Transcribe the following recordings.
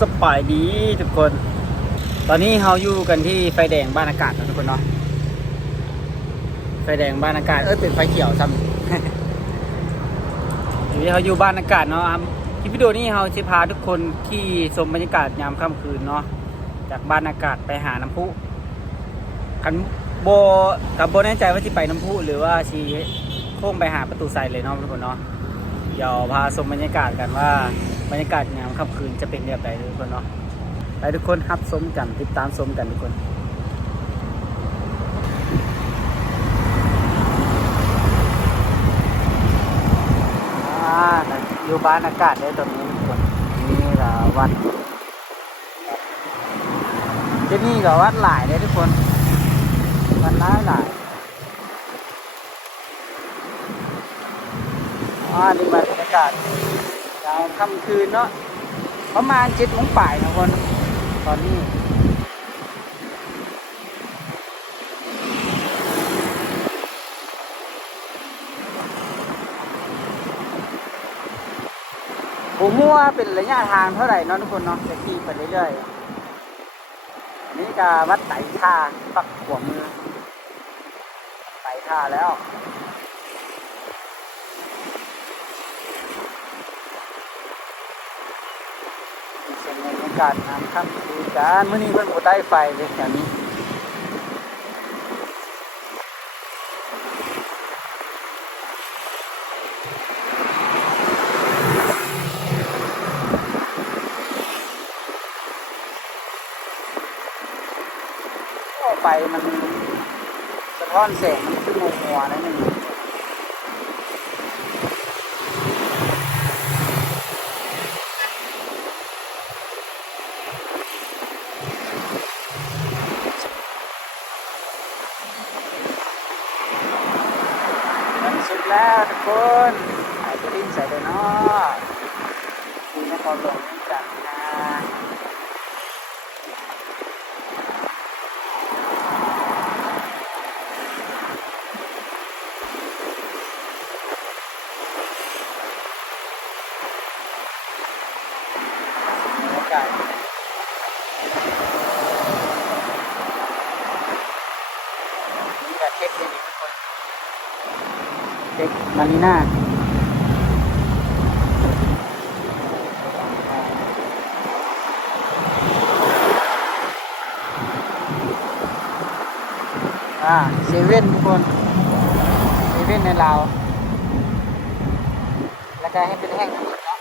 สบายดีทุกคนตอนนี้เราอยู่กันที่ไฟแดงบ้านอากาศนะทุกคนเนาะไฟแดงบ้านอากาศเป็นไฟเขียวซ้ำทีนี้เราอยู่บ้านอากาศเนาะที่วิดีโอนี้เราจะพาทุกคนที่ชมบรรยากาศยามค่ำคืนเนาะจากบ้านอากาศไปหาน้ำพุคันโบกับโบแน่ใจว่าจะไปน้ำพุหรือว่าชีโค้งไปหาประตูใส่เลยเนาะทุกคนเนาะเดี๋ยวพาชมบรรยากาศกันว่าบรรยากาศยามค่ำคืนจะเป็นแบบไหนทุกคนเนาะไปทุกคนรับชมกันติดตามชมกันทุกคนอยู่บ้านอากาศได้ตรงนี้ทุกคนนี่ละวัดที่นี่ก็วัดหลายเลยทุกคนวัดหลายนี่บรรยากาศยามค่ำคืนเนาะประมาณ7 โมงป่ายนะคนตอนนี้ผมว่าเป็นระยะทางเท่าไหร่เนาะทุกคนเนาะจะขี่ไปเรื่อยๆอันนี้ก็วัดไต่ท่าปักหัวมือไต่ท่าแล้วเป็นบรรยากาศน้ำค่ำคืนกันเมื่อนี้เพิ่นบ่ได้ไฟเลยแถวนี้ไฟมันสะท้อนแสงมันขึ้นมัวๆนะนี่มันสุดแล้วทุกคนหายไปดิ้นใส่เลยเนาะดีนะพอลงจัดนะนี่ก็เช็คเลยทุกคนเช็คมารีน่าเซเว่นทุกคนเซเว่นในลาวแล้วก็ให้เป็นแห้งทั้งหมดเนาะ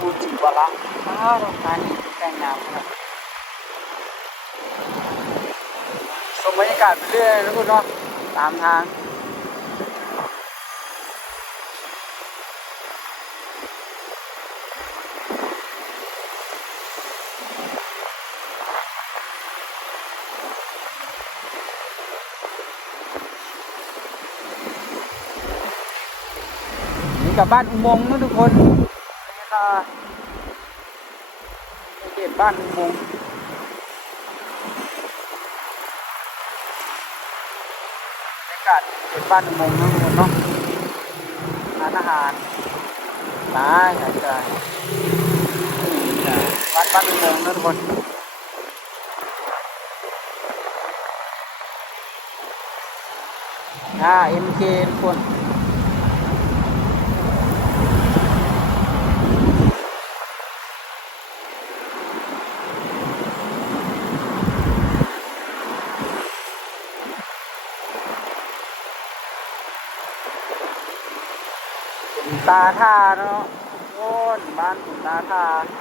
พูดถึงว่าละโรงงานนี้แต่งงานนะชมบรรยากาศไปเรื่อยทุกคนเนาะตามทางนี่กับบ้านอุโมงค์นะทุกคนนี่ก็เขตบ้านอุโมงค์บรรยากาศเขตบ้านอุโมงค์นะทุกคนเนาะร้านอาหารร้านอาหารวัดบ้านอุโมงค์นะทุกคนMK ทุกคนตาท่าเนาะโอ้นบ้านตาท่านี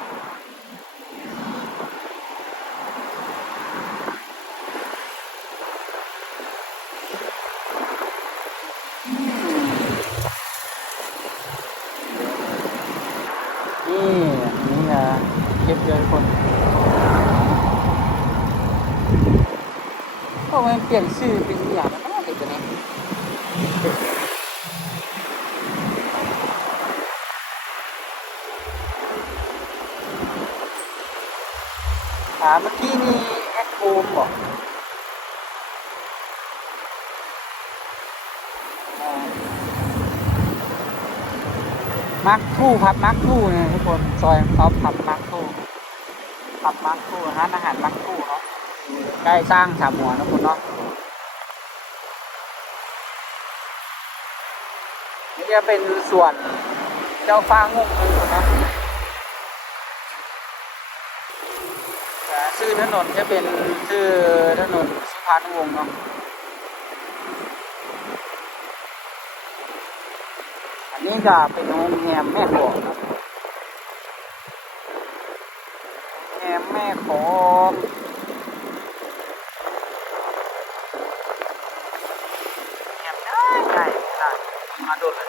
่นะเก็บเยอะคนเพราะมันเปลี่ยนชื่อเป็นอย่างนั้นเด็กตัวนี้ เมื่อกี้นี่แอคโคมบอกมาร์คทูพับมาร์คทูเนี่ยทุกคนซอยเขาพับมาร์คทูพับมาร์คทูร้านอาหารมาร์คทูเนาะใกล้สร้างสามหัวนะคุณเนาะนี่จะเป็นส่วนเจ้าฟ้างุ่มนะคุณเนาะชื่อถนนจะเป็นชื่อถนนสุพรรณวงศ์เนาะอันนี้จะเป็นโรงแรมแม่กอกนะโรงแรมแม่กอกแรมใหญ่มาโดดเลย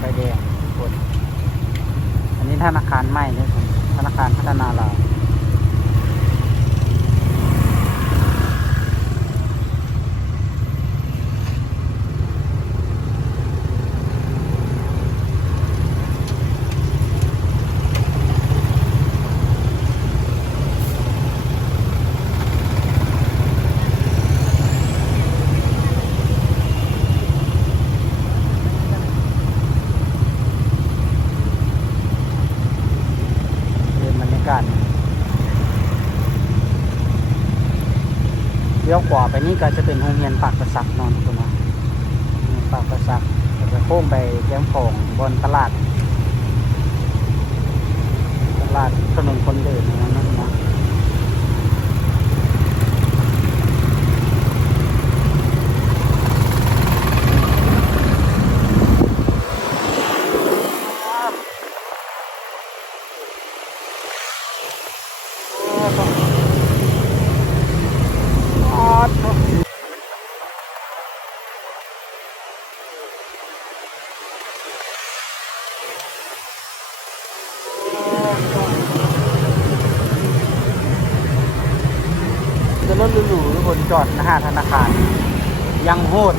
ไฟแดงทุกคนอันนี้ธนาคารใหม่เนี่ยคุณธนาคารพัฒนาลาวเลี้ยวขวาไปนี่ก็จะเป็นโรงเรียนปากกระสักนอนทุกคนนะปากกระสักจะโค้งไปแก้มของบนตลาดถนนคนเดินนั่นนะจะรถหรูๆทุกคนจอดหน้าธนาคารยังโหด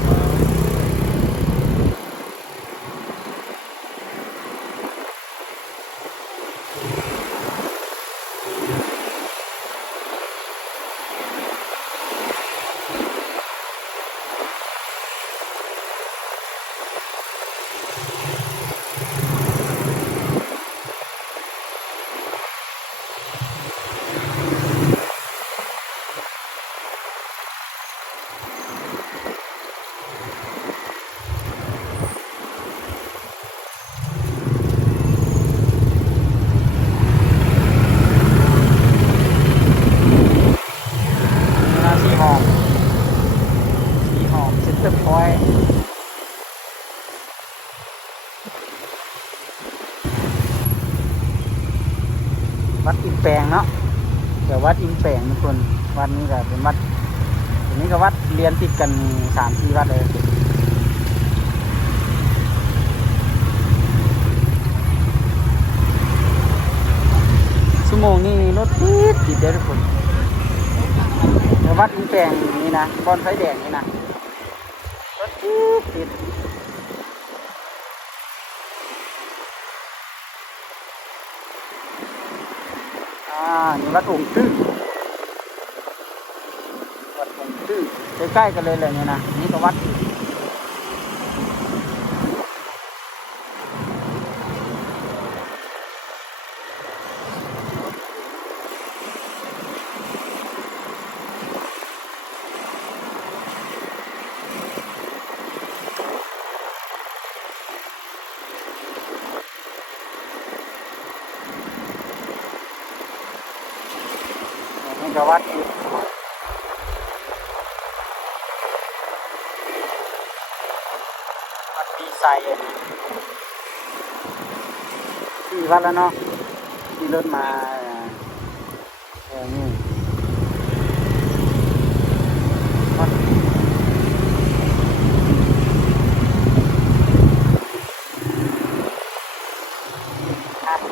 เซ็นเตอร์พอยต์วัดอินแปลงเนาะเดี๋ยววัดอินแปลงทุกคนวัดนี้ก็เป็นวัดอันนี้ก็วัดเรียนติดกัน3-4 วัดเลยชั่วโมงนี้รถติดเด้อทุกคนเดี๋ยววัดอินแปลงนี่นะบอนไฟแดงนี่นะรถติดนี่วัดองค์ตื้อวัดองค์ตื้อใกล้ๆกันเลยเลยเนี่ยนะนี่ก็วัดนี่ก็วัดอีกวัดปี ใส่ขี่วัดแล้วเนาะขี่รถมานี่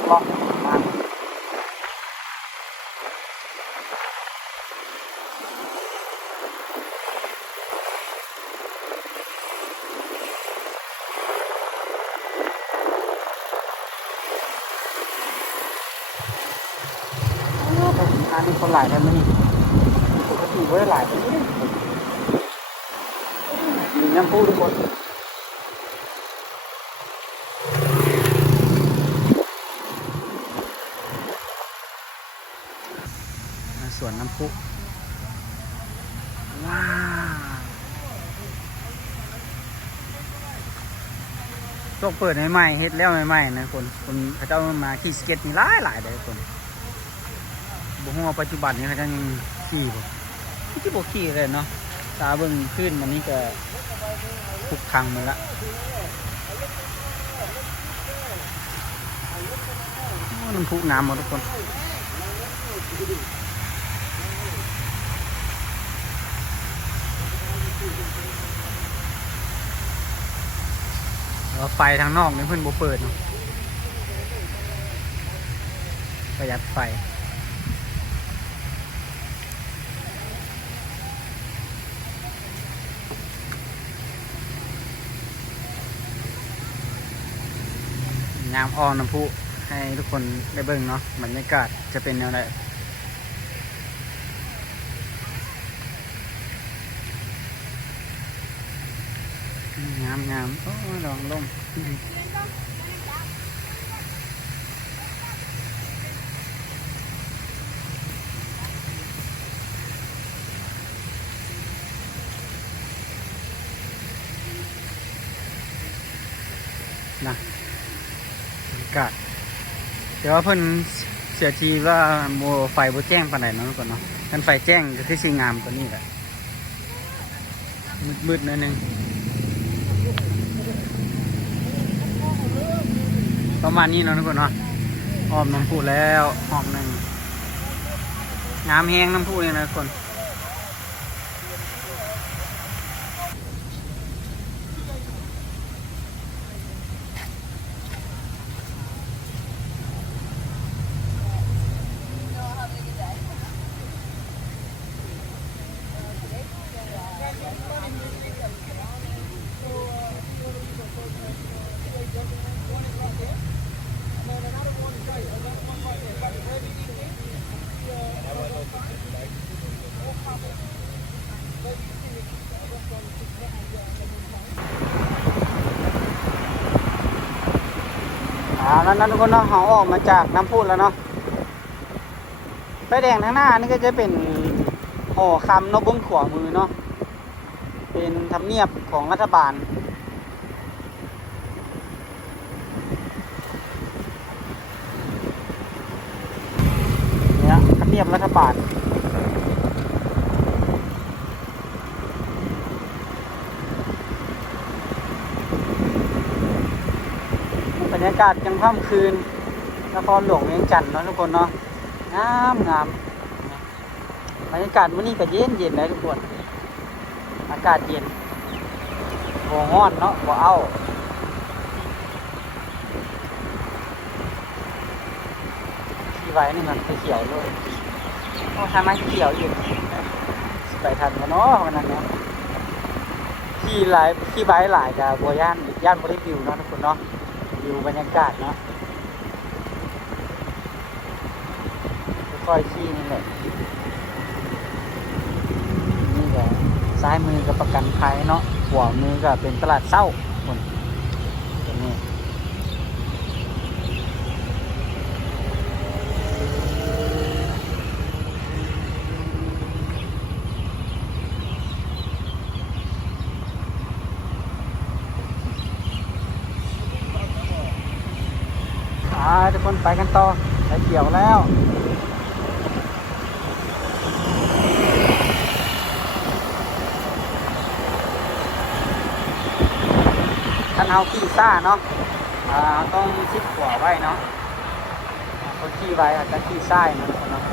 ล็อกมาอันนี้คนหลายได้ไหมนี่ปกติไม่ได้หลายแต่นี่มีน้ำพุทุกคนสวนน้ำพุว้าวต้องเปิดใหม่ๆเฮ็ดแล้วใหม่ๆนะคนเขาเจ้ามาขี่สเก็ตนี่หลายเลยคนบุหัวปัจจุบันนี้เขาจะยังขี่บ่ที่บ่ขี่เลยเนาะตาเบิ่งขึ้นมันนี่ก็ทุกครั้งเลยละน้ำพุน้ำหมดทุกคนไฟทางนอกนี่เพิ่นบ่เปิดเนาะประหยัดไฟน้ำอ้อมน้ำพุให้ทุกคนได้เบิ่งเนาะบรรยากาศจะเป็นแนวไหนงามโอ้ลองลงนะบรรยากาศเดี๋ยวเพิ่นเสียทีว่าโมไฟโบแจ้งปานไหนเนาะทุกคนเนาะกันไฟแจ้งก็คือชื่องามกว่านี้แหละมืดๆนิดนึงประมาณนี้เนาะทุกคนเนาะหอมน้ำพุแล้วหอมหนึ่งน้ำแห้งน้ำพุเนี่ยนะทุกคนนั้นทุกคนเนาะเขาออกมาจากน้ำพุแล้วเนาะไฟแดงทางหน้านี่ก็จะเป็นหอคำเนาะบนขวามือเนาะเป็นทำเนียบของรัฐบาลเนี่ยทำเนียบรัฐบาลบรรยากาศกลางค่ำคืนนครหลวงเวียงจันทร์เนาะทุกคนเนาะงามบรรยากาศวันนี้ก็เย็นเลยทุกคนอากาศเย็นบ่ร้อนเนาะบ่เอาที่ไว้นี่มันเขียวเลยโอ้ทำไมเขียวอยู่ไปทันกันเนาะวันนั้นเนาะขี่ไว้หลายกับบัวย่านบริวิวเนาะทุกคนเนาะวิวบรรยากาศเนาะค่อยขี่นี่แหละนี่แหละซ้ายมือกับประกันภัยเนาะขวามือก็เป็นตลาดเช้าคนตรงนี้ทุกคนไปกันต่อไปเกี่ยวแล้ว เฮาขี่ซ่าเนาะต้องชิดขวาไว้เนาะคนขี่ไว้อาจจะขี่ซ้ายนะทุกคนเนาะ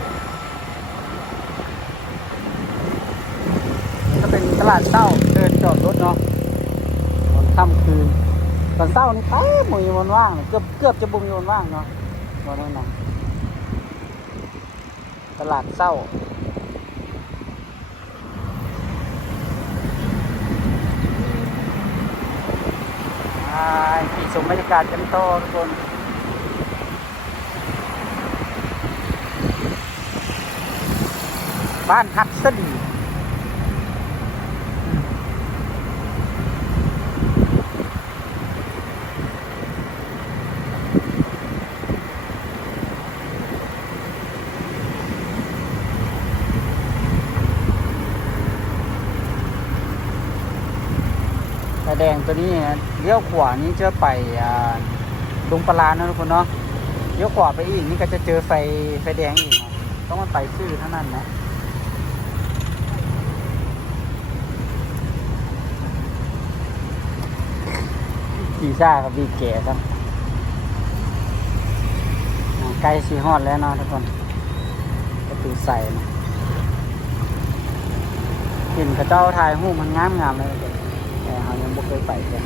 ก็เป็นตลาดเช้าเดินจอดรถเนาะตอนค่ำคืนตอนเช้านี่เต็มมีวันว่างเกือบจะบุมีวันว่างเนาะวันนั้นนะตลาดเช้าขี่ชมบรรยากาศกันต่อทุกคนบ้านฮักสดีไฟแดงตัวนี้เลี้ยวขวานี้จะไปดงปลานะทุกคนเนาะเลี้ยวขวาไปอีกนี่ก็จะเจอไฟแดงอีกต้องมันไปซื่อเท่านั้นนะขี่ซ่ากับบีแก่ครับใกล้สีฮอดแล้วเนาะทุกคนประตูใส่นะเห็นกระเจ้าถ่ายรูปมันงามเลยแต่เรายังไม่เคยไปกัน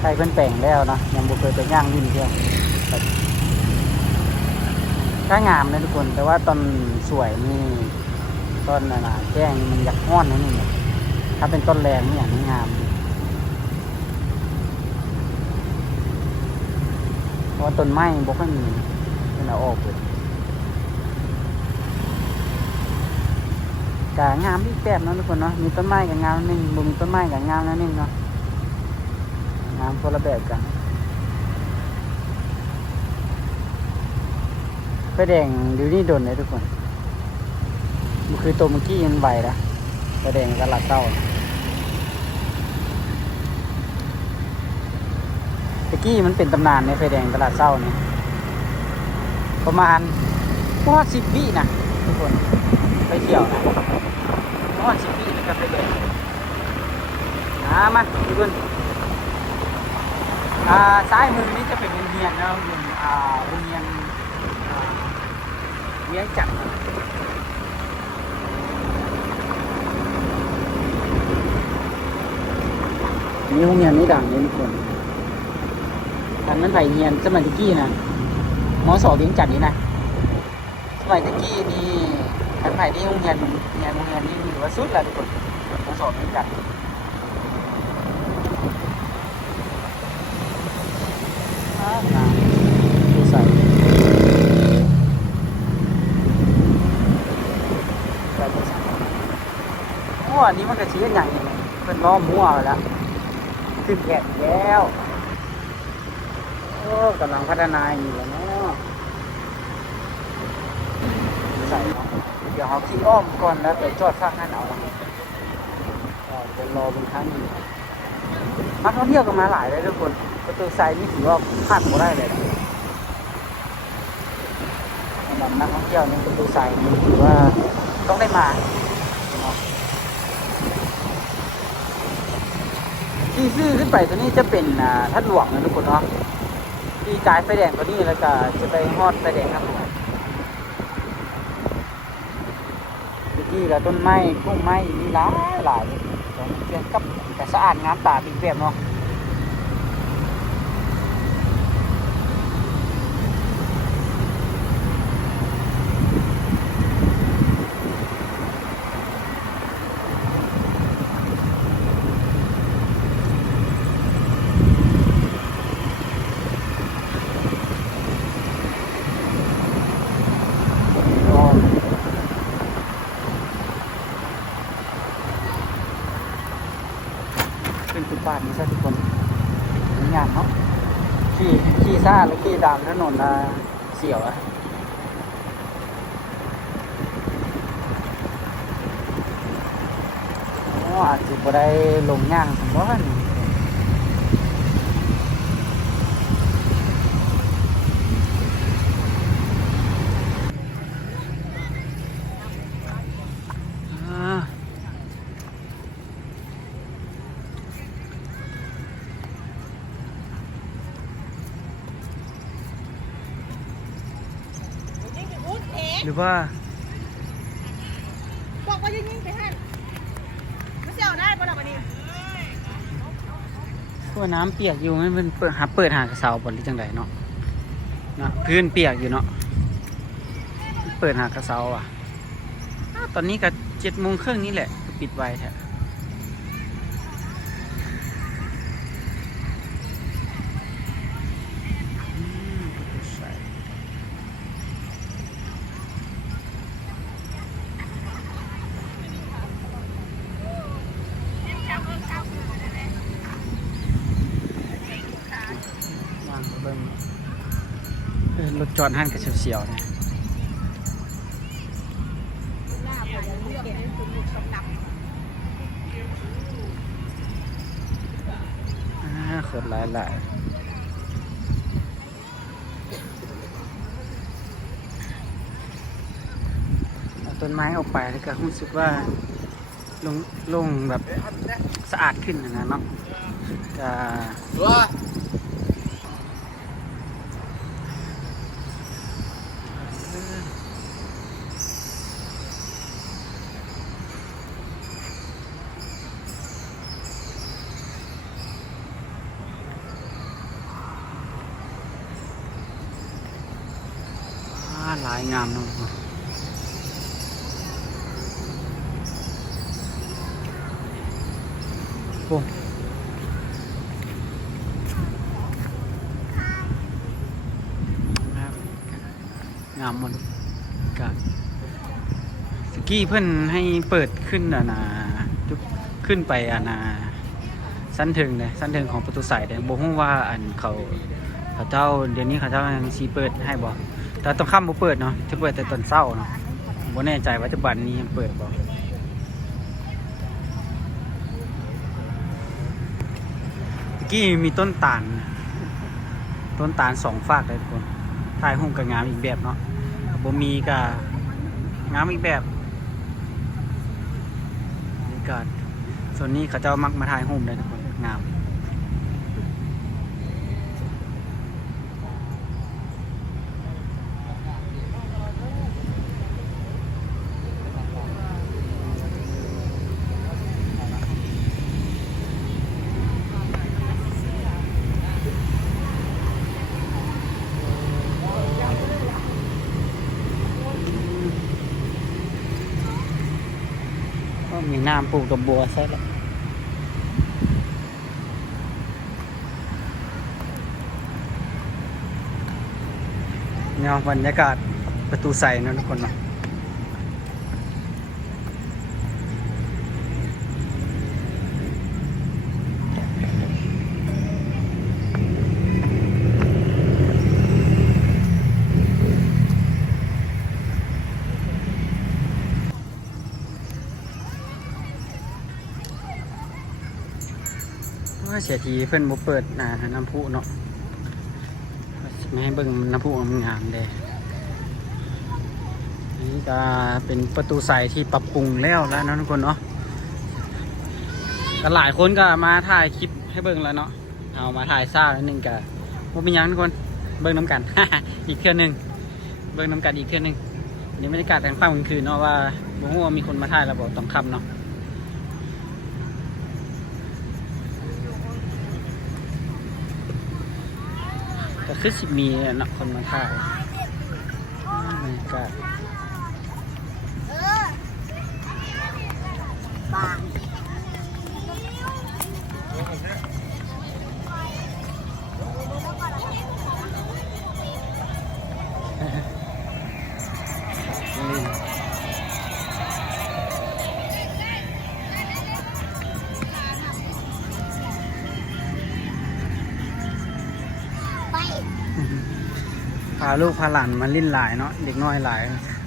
ใครเพิ่นแปลงแล้วนะยังไม่เคยไปย่างดินเที่ยวถ้างามนะทุกคนแต่ว่าตอนสวยนี่ต้นน่ะแจ้งมันอยากห้อนนะนี่ถ้าเป็นต้นแรงนี่อย่างงามเพราะต้นไม้บ่ค่อยมีเป็นเอาออกเลยกะงามที่แปบนะทุกคนเนาะมีต้นไม้กับงามนึงบ่มีต้นไม้กับงามนั่นนึงเนาะงามคนละแบบกันไฟแดงเดี๋ยวนี้โดนเลยทุกคนมันคือตัวเมื่อกี้ยังไหวนะไฟแดงตลาดเช้าตะกี้มันเป็นตำนานในไฟแดงตลาดเช้านี่ประมาณ10 วินะทุกคนไปเที่ยวนะ10 วินะครับไฟแดงมาทุกคนซ้ายมือนี้จะเป็นโรงเรียนนะโรงเรียนเลี้ยงจักรนี่โรงเรียนนี้ดังเลยทุกคนทางนั้นไผ่เรียนสมัยตะกี้นะม.ส.เลี้ยงจักรนี่นะสมัยตะกี้นี่ทางไผ่ที่โรงเรียนนี้ถือว่าสุดแล้วทุกคนม.ส.เลี้ยงจักรดูใส่มั่วนี้มันกระชี้กันอย่างนี้เป็นล้อมั่วไปแล้วขึ้นแก่แล้วกำลังพัฒนาอยู่แล้วเนาะใส่เนาะเดี๋ยวเขาขี่อ้อมก่อนแล้วไปจอดฟังให้เอาจะรอบนทางนี้นักท่องเที่ยวกันมาหลายเลยทุกคนประตูไซนี่ถือว่าพลาดไม่ได้เลยนะสำหรับนักท่องเที่ยวในประตูไซนี่ถือว่าต้องได้มาที่ซื้อขึ้นไปตัวนี้จะเป็นท่านหลวงนะทุกคนเนาะที่จ่ายไฟแดงตัวนี้แล้วก็จะไปฮอดไฟแดงครับที่กับต้นไม้พุ่มไม้มีหลายแต่มันเปลี่ยนกับแต่สะอาดงามตาอีกแบบเนาะเป็นฟุตบาทนี่ซะทุกคนงามเนาะขี่ซ่าแล้วขี่ตามถนนเสี่ยวอาจจะบ่ได้ลงย่างสมบูรณ์ หรือว่า บอกว่ายิ่งไปให้ไม่เสียวได้ป่ะล่ะวันนี้ ว่าน้ำเปียกอยู่มันเปิดหากระเสาบนหรือจังไดเนาะนะพื้นเปียกอยู่เนาะเปิดหากระเสาอ่ะตอนนี้ก็7:30นี่แหละปิดไว้แท้รถจอดหันกับเสียวๆเนี่ยขดหลายต้นไม้ออกไปแล้วก็รู้สึกว่าลงแบบสะอาดขึ้นนะเนาะจะหลายงามเนาะโอ้งามหมดกันสกี้เพื่อนให้เปิดขึ้นจุกขึ้นไปสั้นถึงเลยสั้นถึงของประตูใส่เลยบอกว่าอันเขาเจ้าเดี๋ยวนี้เขาเจ้ายังซีเปิดให้บอกแต่ต้องค่ำบ่เปิดเนาะจะเปิดแต่ตอนเช้าเนาะบ่แน่ใจว่าปัจจุบันนี้ยังเปิดบ่เมื่อกี้มีต้นตาล2 ฝากเลยทุกคนถ่ายรูปกับงามอีกแบบเนาะบ่มีกับงามอีกแบบนี่ก็ส่วนนี้เขาเจ้ามักมาถ่ายรูปเลยทุกคนงามมีน้ำปลูกดอกบัวใช่แล้วเนี่ยบรรยากาศประตูใส่นะทุกคนเนาะว่าเสียทีเพื่อนบ่เปิดน้ำพุเนาะไม่ให้เบิ่งน้ำพุมันงามเลยนี่ก็เป็นประตูใส่ที่ปรับปรุงแล้วนะทุกคนเนาะก็หลายคนก็มาถ่ายคลิปให้เบิ่งแล้วเนาะเอามาถ่ายซ่าแล้วนึงก็ว่าเป็นยังทุกคนเบิ่งน้ำกัน อีกเทื่อนึงเบิ่งน้ำกันอีกเทื่อนึงเดี๋ยวบรรยากาศแต่งฟังกลางคืนเนาะว่าบ่ฮู้ว่ามีคนมาถ่ายแล้วบอกต้องคำเนาะก็คือสิมีเนาะคนมาถ่ายบรรยากาศพาลูกพาหลานมาลิ้นหลายเนาะเด็กน้อยหลาย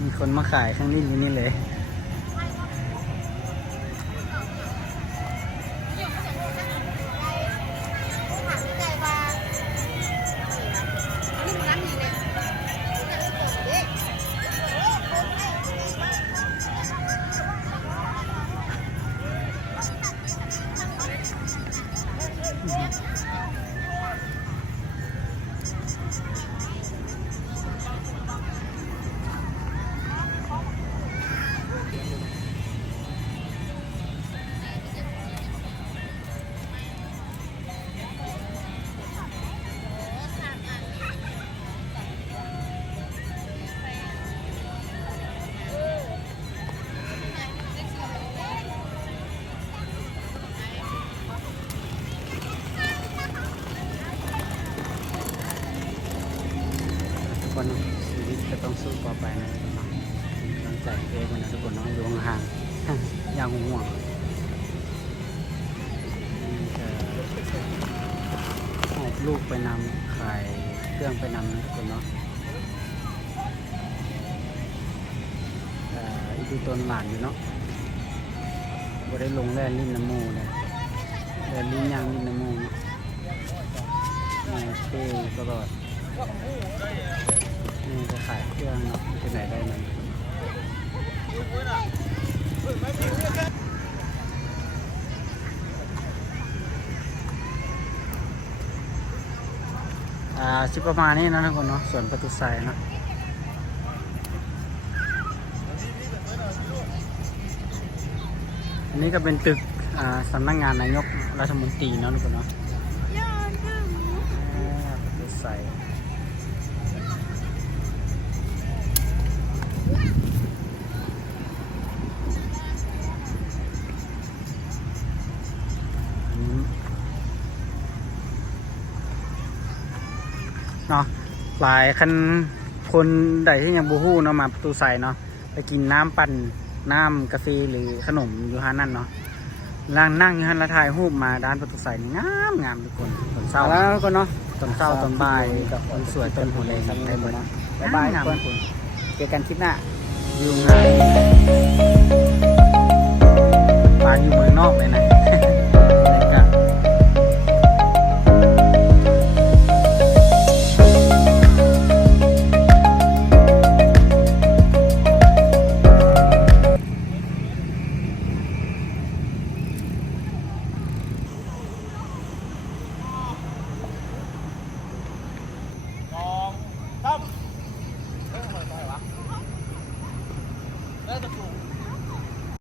มีคนมาขายข้างลิ้นอยู่นี่เลย อย่างห่วงหอบลูกไปนำขายเครื่องไปนำนะทุกคนเนาะอีดูต้นหลานอยู่เนาะบ่ได้ลงแล่นลิ้นน้ำมูเลยแล่นลิ้นยางลิ้นน้ำมูเนาะเท่ตลอดนี่จะขายเครื่องเนาะไปไหนได้มันชิประมาณนี้นะทุกคนเนาะส่วนประตูใส่เนาะอันนี้ก็เป็นตึกสำนักงานนายกรัฐมนตรีเนาะทุกคนเนาะประตูใส่เนาะหลายคันคนใดที่ยังบูฮู้เนาะมาประตูใส่เนาะไปกินน้ำปั่นน้ำกาแฟหรือขนมอยู่ห้านั่นเนาะนั่งอยู่ห้านละถ่ายรูปมาด้านประตูใส่งามงามทุกคนตอนเช้าแล้วก็เนาะตอนเช้าตอนบ่ายตอนสวยตอนหัวแรงได้หมดนะบ๊ายบายทุกคนเจอกันคลิปหน้าอยู่งาน